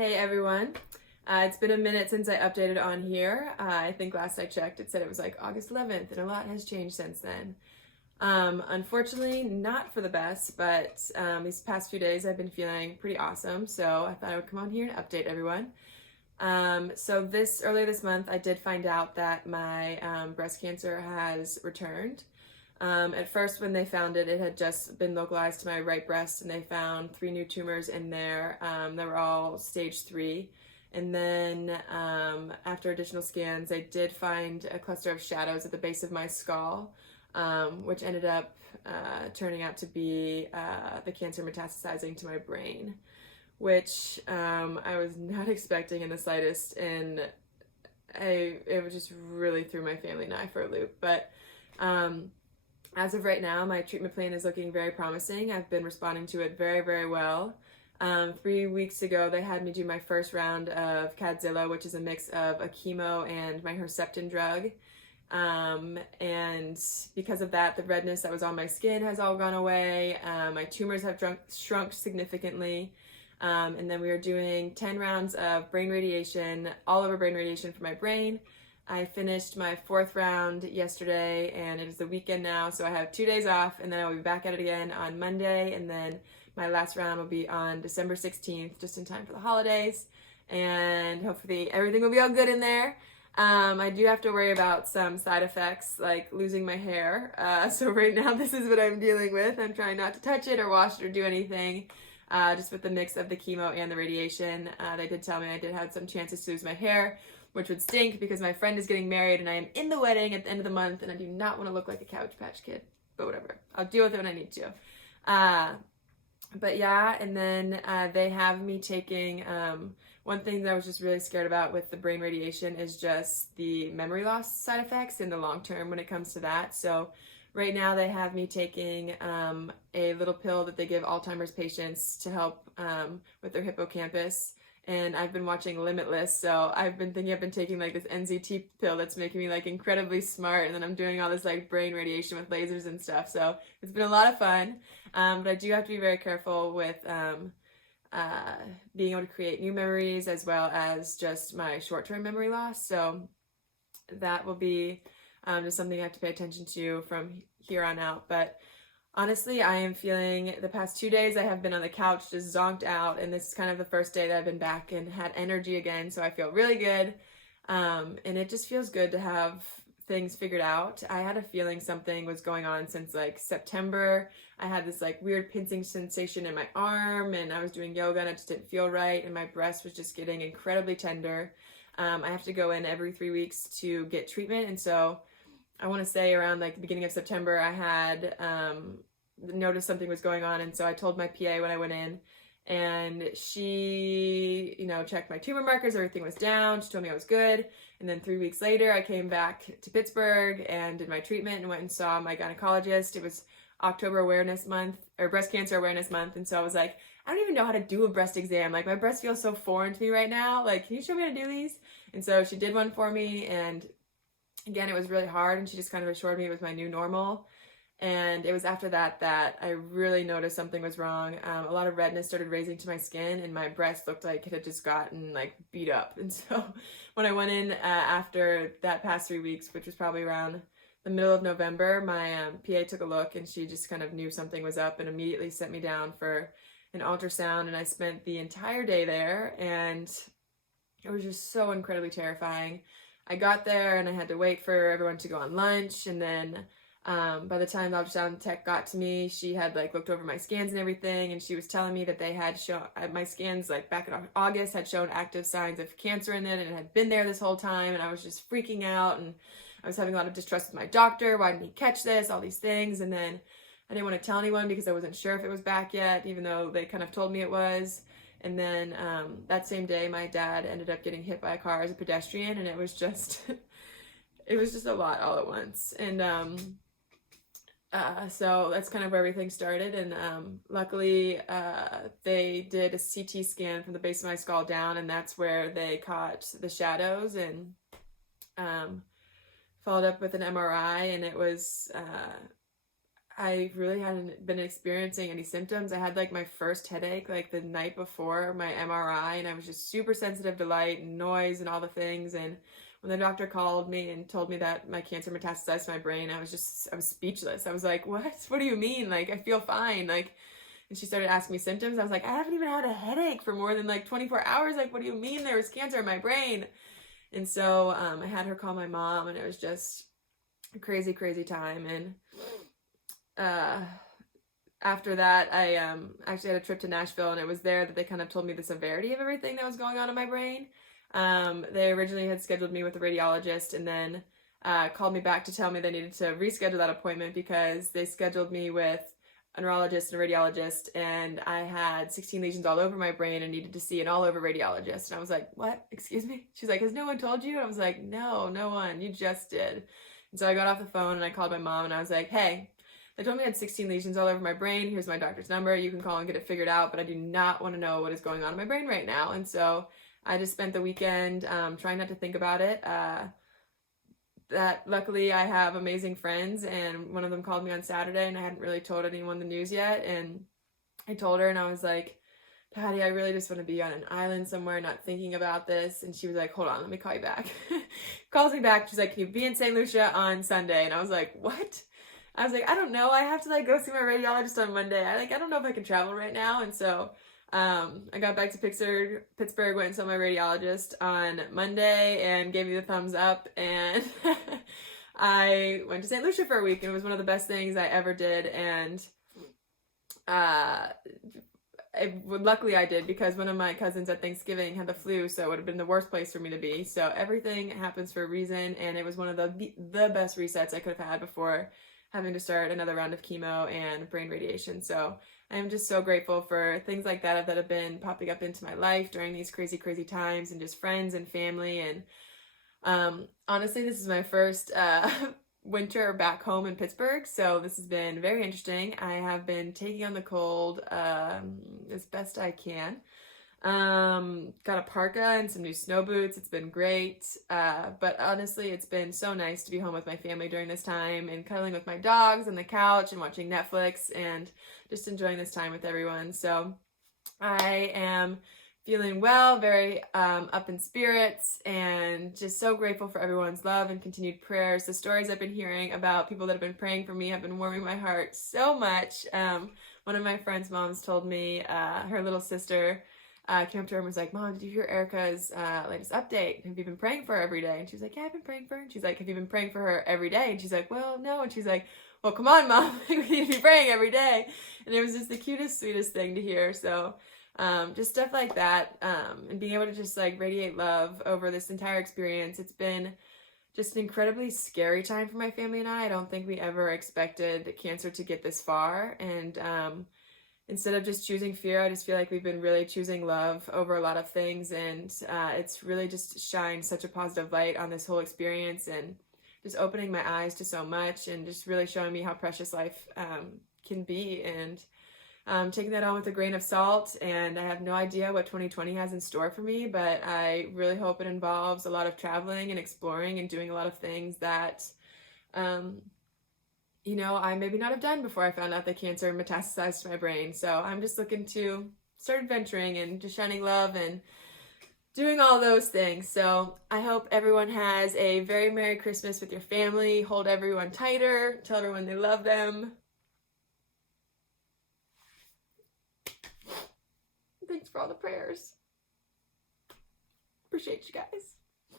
Hey everyone. It's been a minute since I updated on here. I think last I checked it said it was like August 11th, and a lot has changed since then. Unfortunately, not for the best, but these past few days I've been feeling pretty awesome, so I thought I would come on here and update everyone. Earlier this month I did find out that my breast cancer has returned. At first, when they found it, it had just been localized to my right breast, and they found 3 new tumors in there. They were all stage 3. And then after additional scans, they did find a cluster of shadows at the base of my skull, which ended up turning out to be the cancer metastasizing to my brain, which I was not expecting in the slightest, and it just really threw my family and I for a loop. But as of right now, my treatment plan is looking very promising. I've been responding to it very, very well. 3 weeks ago, they had me do my first round of Cadzilla, which is a mix of a chemo and my Herceptin drug. And because of that, the redness that was on my skin has all gone away. My tumors have shrunk significantly. And then we are doing 10 rounds of brain radiation, all over brain radiation for my brain. I finished my 4th round yesterday, and it is the weekend now, so I have 2 days off, and then I'll be back at it again on Monday, and then my last round will be on December 16th, just in time for the holidays, and hopefully everything will be all good in there. I do have to worry about some side effects, like losing my hair, so right now this is what I'm dealing with. I'm trying not to touch it or wash it or do anything, just with the mix of the chemo and the radiation. They did tell me I did have some chances to lose my hair, which would stink because my friend is getting married and I am in the wedding at the end of the month, and I do not want to look like a Cabbage Patch Kid, but whatever. I'll deal with it when I need to. But yeah, and then they have me taking, one thing that I was just really scared about with the brain radiation is just the memory loss side effects in the long term when it comes to that. So right now they have me taking a little pill that they give Alzheimer's patients to help with their hippocampus. And I've been watching Limitless, so I've been taking like this NZT pill that's making me like incredibly smart, and then I'm doing all this like brain radiation with lasers and stuff, so it's been a lot of fun. But I do have to be very careful with being able to create new memories as well as just my short-term memory loss, so that will be just something I have to pay attention to from here on out. But honestly, I am feeling, the past 2 days I have been on the couch just zonked out, and this is kind of the first day that I've been back and had energy again, so I feel really good. And it just feels good to have things figured out. I had a feeling something was going on since like September. I had this like weird pinching sensation in my arm, and I was doing yoga and it just didn't feel right, and my breast was just getting incredibly tender. I have to go in every 3 weeks to get treatment, and so I want to say around like the beginning of September, I had noticed something was going on, and so I told my PA when I went in, and she, checked my tumor markers, everything was down, she told me I was good, and then 3 weeks later, I came back to Pittsburgh and did my treatment and went and saw my gynecologist. It was October Awareness Month, or Breast Cancer Awareness Month, and so I was like, I don't even know how to do a breast exam, like my breast feels so foreign to me right now, like can you show me how to do these? And so she did one for me, and again, it was really hard, and she just kind of assured me it was my new normal. And it was after that that I really noticed something was wrong. A lot of redness started raising to my skin, and my breast looked like it had just gotten like beat up. And so when I went in after that past 3 weeks, which was probably around the middle of November, my PA took a look, and she just kind of knew something was up and immediately sent me down for an ultrasound. And I spent the entire day there, and it was just so incredibly terrifying. I got there and I had to wait for everyone to go on lunch, and then by the time the ultrasound tech got to me, she had like looked over my scans and everything, and she was telling me that they had shown my scans like back in August had shown active signs of cancer in it, and it had been there this whole time. And I was just freaking out, and I was having a lot of distrust with my doctor. Why didn't he catch this? All these things. And then I didn't want to tell anyone because I wasn't sure if it was back yet, even though they kind of told me it was. And then that same day, my dad ended up getting hit by a car as a pedestrian, and it was just a lot all at once. And so that's kind of where everything started. And luckily, they did a CT scan from the base of my skull down, and that's where they caught the shadows, and followed up with an MRI, and it was I really hadn't been experiencing any symptoms. I had like my first headache like the night before my MRI, and I was just super sensitive to light and noise and all the things. And when the doctor called me and told me that my cancer metastasized to my brain, I was speechless. I was like, what do you mean? Like, I feel fine. Like, and she started asking me symptoms. I was like, I haven't even had a headache for more than like 24 hours. Like, what do you mean there was cancer in my brain? And so I had her call my mom, and it was just a crazy, crazy time. And after that, I actually had a trip to Nashville, and it was there that they kind of told me the severity of everything that was going on in my brain. They originally had scheduled me with a radiologist, and then called me back to tell me they needed to reschedule that appointment because they scheduled me with a neurologist and a radiologist, and I had 16 lesions all over my brain and needed to see an all-over radiologist. And I was like, what? Excuse me? She's like, has no one told you? And I was like, no one. You just did. And so I got off the phone and I called my mom and I was like, hey, they told me I had 16 lesions all over my brain. Here's my doctor's number. You can call and get it figured out, but I do not want to know what is going on in my brain right now. And so I just spent the weekend trying not to think about it. That luckily I have amazing friends, and one of them called me on Saturday, and I hadn't really told anyone the news yet, and I told her, and I was like, Patty, I really just want to be on an island somewhere not thinking about this. And she was like, hold on, let me call you back. Calls me back. She's like, can you be in St. Lucia on Sunday? And I was like, what? I was like, I don't know. I have to like go see my radiologist on Monday. I don't know if I can travel right now. And so I got back to Pittsburgh, went and saw my radiologist on Monday and gave me the thumbs up, and I went to St. Lucia for a week, and it was one of the best things I ever did. And luckily I did, because one of my cousins at Thanksgiving had the flu, so it would have been the worst place for me to be. So everything happens for a reason, and it was one of the best resets I could have had before having to start another round of chemo and brain radiation. So I'm just so grateful for things like that have been popping up into my life during these crazy, crazy times, and just friends and family. And honestly, this is my first winter back home in Pittsburgh, so this has been very interesting. I have been taking on the cold as best I can. Got a parka and some new snow boots. It's been great. But honestly, it's been so nice to be home with my family during this time, and cuddling with my dogs on the couch and watching Netflix and just enjoying this time with everyone. So I am feeling well, very up in spirits, and just so grateful for everyone's love and continued prayers. The stories I've been hearing about people that have been praying for me have been warming my heart so much. One of my friend's moms told me her little sister came up to her and was like, Mom, did you hear Erica's latest update? Have you been praying for her every day? And she's like, yeah, I've been praying for her. And she's like, have you been praying for her every day? And she's like, well, no. And she's like, well, come on, Mom, we need to be praying every day. And it was just the cutest, sweetest thing to hear. So just stuff like that, and being able to just like radiate love over this entire experience. It's been just an incredibly scary time for my family and I. I don't think we ever expected cancer to get this far. And instead of just choosing fear, I just feel like we've been really choosing love over a lot of things. And it's really just shined such a positive light on this whole experience, and just opening my eyes to so much, and just really showing me how precious life can be. And taking that on with a grain of salt. And I have no idea what 2020 has in store for me, but I really hope it involves a lot of traveling and exploring and doing a lot of things that I maybe not have done before I found out that cancer metastasized to my brain. So I'm just looking to start adventuring and just shining love and doing all those things. So I hope everyone has a very Merry Christmas with your family. Hold everyone tighter. Tell everyone they love them. Thanks for all the prayers. Appreciate you guys.